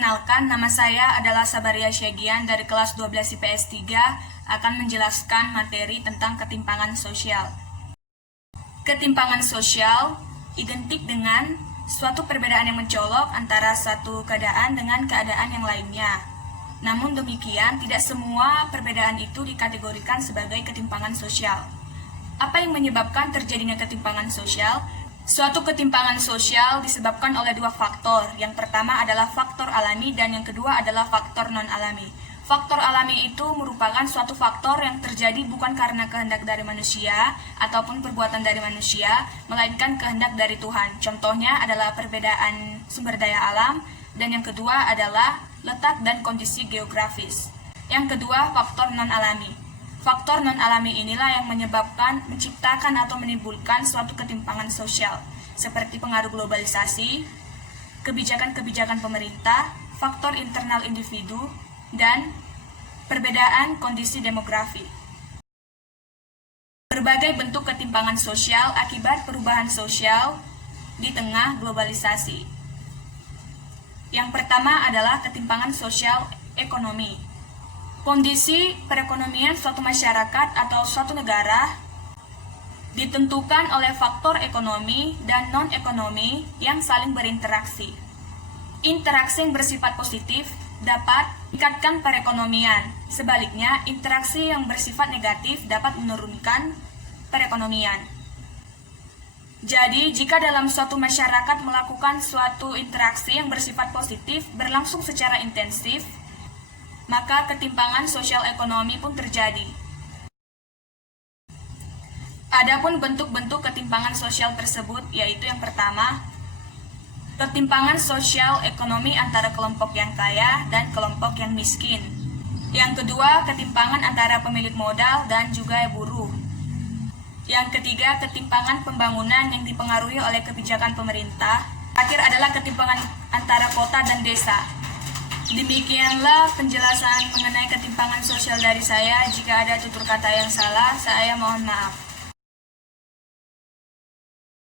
Perkenalkan, nama saya adalah Sabaria Syagian dari kelas 12 IPS 3 akan menjelaskan materi tentang ketimpangan sosial. Ketimpangan sosial identik dengan suatu perbedaan yang mencolok antara satu keadaan dengan keadaan yang lainnya. Namun demikian, tidak semua perbedaan itu dikategorikan sebagai ketimpangan sosial. Apa yang menyebabkan terjadinya ketimpangan sosial? Suatu ketimpangan sosial disebabkan oleh dua faktor. Yang pertama adalah faktor alami dan yang kedua adalah faktor non-alami. Faktor alami itu merupakan suatu faktor yang terjadi bukan karena kehendak dari manusia ataupun perbuatan dari manusia, melainkan kehendak dari Tuhan. Contohnya adalah perbedaan sumber daya alam, dan yang kedua adalah letak dan kondisi geografis. Yang kedua, faktor non-alami. Faktor non-alami inilah yang menciptakan atau menimbulkan suatu ketimpangan sosial, seperti pengaruh globalisasi, kebijakan-kebijakan pemerintah, faktor internal individu, dan perbedaan kondisi demografi. Berbagai bentuk ketimpangan sosial akibat perubahan sosial di tengah globalisasi. Yang pertama adalah ketimpangan sosial ekonomi. Kondisi perekonomian suatu masyarakat atau suatu negara ditentukan oleh faktor ekonomi dan non-ekonomi yang saling berinteraksi. Interaksi yang bersifat positif dapat meningkatkan perekonomian. Sebaliknya, interaksi yang bersifat negatif dapat menurunkan perekonomian. Jadi, jika dalam suatu masyarakat melakukan suatu interaksi yang bersifat positif berlangsung secara intensif, maka ketimpangan sosial ekonomi pun terjadi. Adapun bentuk-bentuk ketimpangan sosial tersebut yaitu yang pertama, ketimpangan sosial ekonomi antara kelompok yang kaya dan kelompok yang miskin. Yang kedua, ketimpangan antara pemilik modal dan juga buruh. Yang ketiga, ketimpangan pembangunan yang dipengaruhi oleh kebijakan pemerintah. Terakhir adalah ketimpangan antara kota dan desa. Demikianlah penjelasan mengenai ketimpangan sosial dari saya. Jika ada tutur kata yang salah, saya mohon maaf.